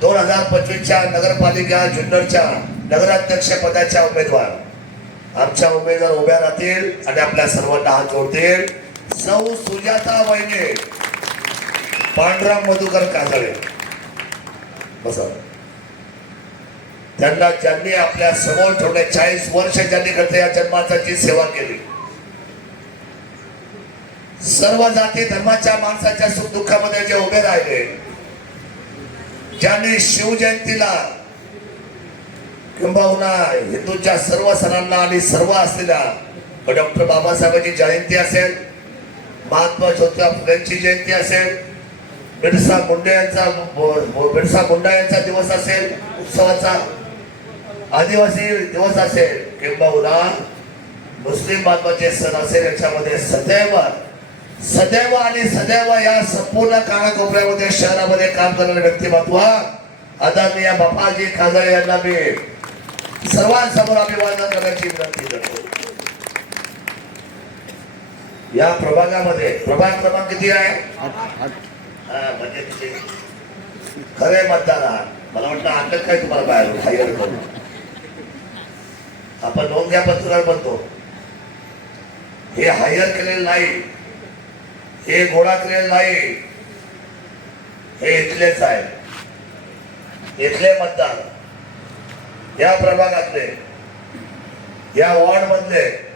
दोन हजार पंचवीसच्या नगरपालिका जुन्नरच्या नगराध्यक्ष पदाच्या उमेदवार. आमच्या उमेदवार उभ्या राहतील आणि आपल्या सर्वांना हात जोडतील. सौ सुजाता वैने. पांडुराम मधुकर काजळे बसा. त्यांना ज्यांनी आपल्यासमोर ठेवले चाळीस वर्ष ज्यांनी करते या जन्माची सेवा केली. सर्व जाती धर्माच्या माणसाच्या सुख दुःखामध्ये जे उभे राहिले ज्याने शिवजयंतीला किंबहुना हिंदूच्या सर्व सणांना आणि सर्व असलेल्या डॉक्टर बाबासाहेबांची जयंती असेल महात्मा ज्योतिबा फुलेंची जयंती असेल बिरसा मुंडे यांचा बिरसा मुंडा यांचा दिवस असेल उत्सवाचा आदिवासी दिवस असेल किंबहुना मुस्लिम बांधवाचे सण असेल याच्यामध्ये सदैव सदैव आणि सदैव या संपूर्ण कानाकोपऱ्यामध्ये शहरामध्ये काम करणारे व्यक्तिमत्व. आदरणीय बापाजी खाजळे यांना मी सर्वांसमोर अभिवादन करण्याची विनंती करतो. या प्रभागामध्ये प्रभाग क्रमांक किती आहे? म्हणजे खरे मतदार मला वाटतं आणलं काय तुम्हाला बाहेर हायर करून आपण नोंद घ्या पत्रकार बनतो. हे हायर केलेलं नाही. हे घोडातले नाही. हे इथलेच आहे इथले मतदार. या प्रभागातले. या वॉर्ड मधले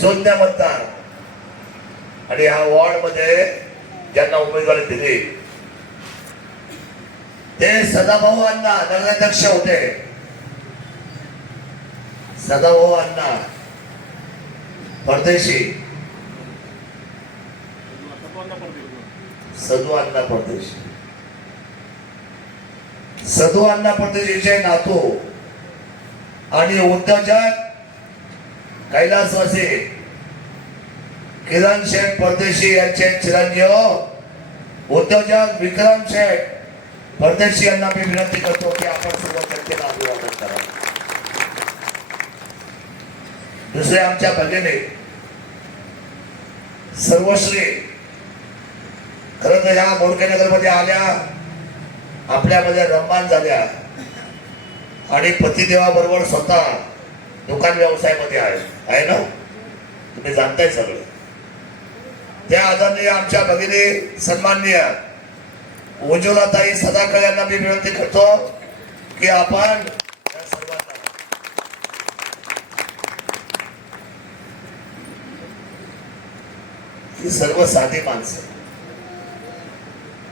शून्य मतदार. आणि ह्या वॉर्डमध्ये ज्यांना उमेदवारी दिली. ते सदाभाऊ अण्णा नगराध्यक्ष होते. सदाभाऊ अण्णा. परदेशी. सदू अण्णा परदेशी. सदू अण्णा परदेशीचे नातो आणि उद्योजक कैलासवासी किरण शेठ परदेशी यांचे चिरंजीव उद्योजक विक्रम शेठ परदेशी यांना मी विनंती करतो की आपण सर्व चर्चेला अभिवादन करा दुसरे आमच्या भगिनी सर्वश्री खरं तर ह्या मोडकेनगरमध्ये आल्या आपल्यामध्ये रममान झाल्या. आणि पतिदेवाबरोबर स्वतः दुकान व्यवसायामध्ये आहे. आहे ना? तुम्ही जाणताय सगळं. त्या आदरणीय आमच्या भगिनी सन्माननीय उज्ज्वलाताई सदाकळ यांना मी विनंती करतो की आपण सर्वांना ही सर्व साधी माणसं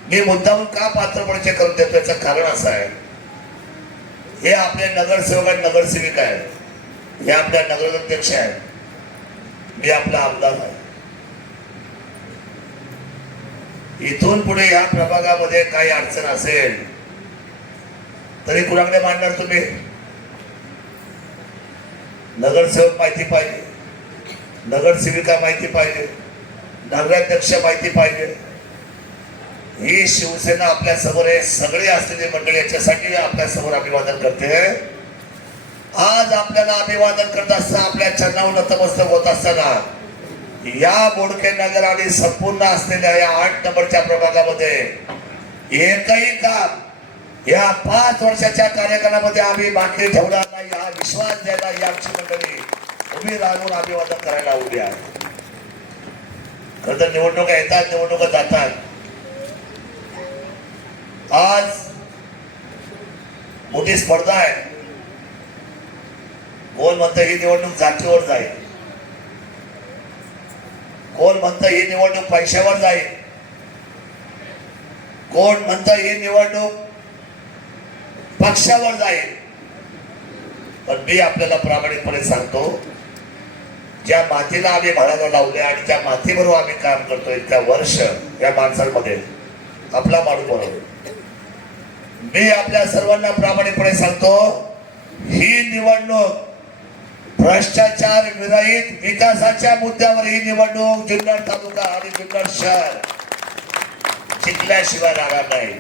मी मुद्दाम का पात्रपरिचय करून देतो याचं कारण असं आहे. हे आपले नगरसेवक आणि नगरसेविका आहेत. हे आपल्या नगराध्यक्ष आहेत. मी आपला आमदार आहे. इथून पुढे या प्रभागामध्ये काही अडचण असेल तरी कुणाकडे मांडणार तुम्ही? नगरसेवक माहिती पाहिजे. नगरसेविका माहिती पाहिजे. नगराध्यक्ष माहिती पाहिजे. ही शिवसेना आपल्यासमोर आहे. सगळे असलेले मंडळी याच्यासाठी आपल्यासमोर अभिवादन करते. आज आपल्याला अभिवादन करत असताना आपल्या चरणावर नतमस्तक होत असताना या बोडके नगर आणि संपूर्ण असलेल्या या आठ नंबरच्या प्रभागामध्ये एकही काम या पाच वर्षाच्या कार्यक्रमामध्ये आम्ही बाकी ठेवणार नाही. हा विश्वास द्यायला ही आमची मंडळी उभी राहून अभिवादन करायला उभी आहे. खरं तर निवडणुका येतात निवडणुका जातात. आज मोठी स्पर्धा आहे. कोण म्हणतं ही निवडणूक जातीवर जाईल? कोण म्हणतं ही निवडणूक पैशावर जाईल? कोण म्हणतं ही निवडणूक पक्षावर जाईल? पण मी आपल्याला प्रामाणिकपणे सांगतो ज्या मातीला आम्ही भाड्याला लावले आणि त्या मातीबरोबर आम्ही काम करतोय त्या वर्ष या माणसांमध्ये आपला माणूस बरोबर मी आपल्या सर्वांना प्रामाणिकपणे सांगतो ही निवडणूक भ्रष्टाचार विरहित विकासाच्या मुद्द्यावर ही निवडणूक जुन्नर तालुका आणि जुन्नर शहर जिंकल्याशिवाय राहणार नाही.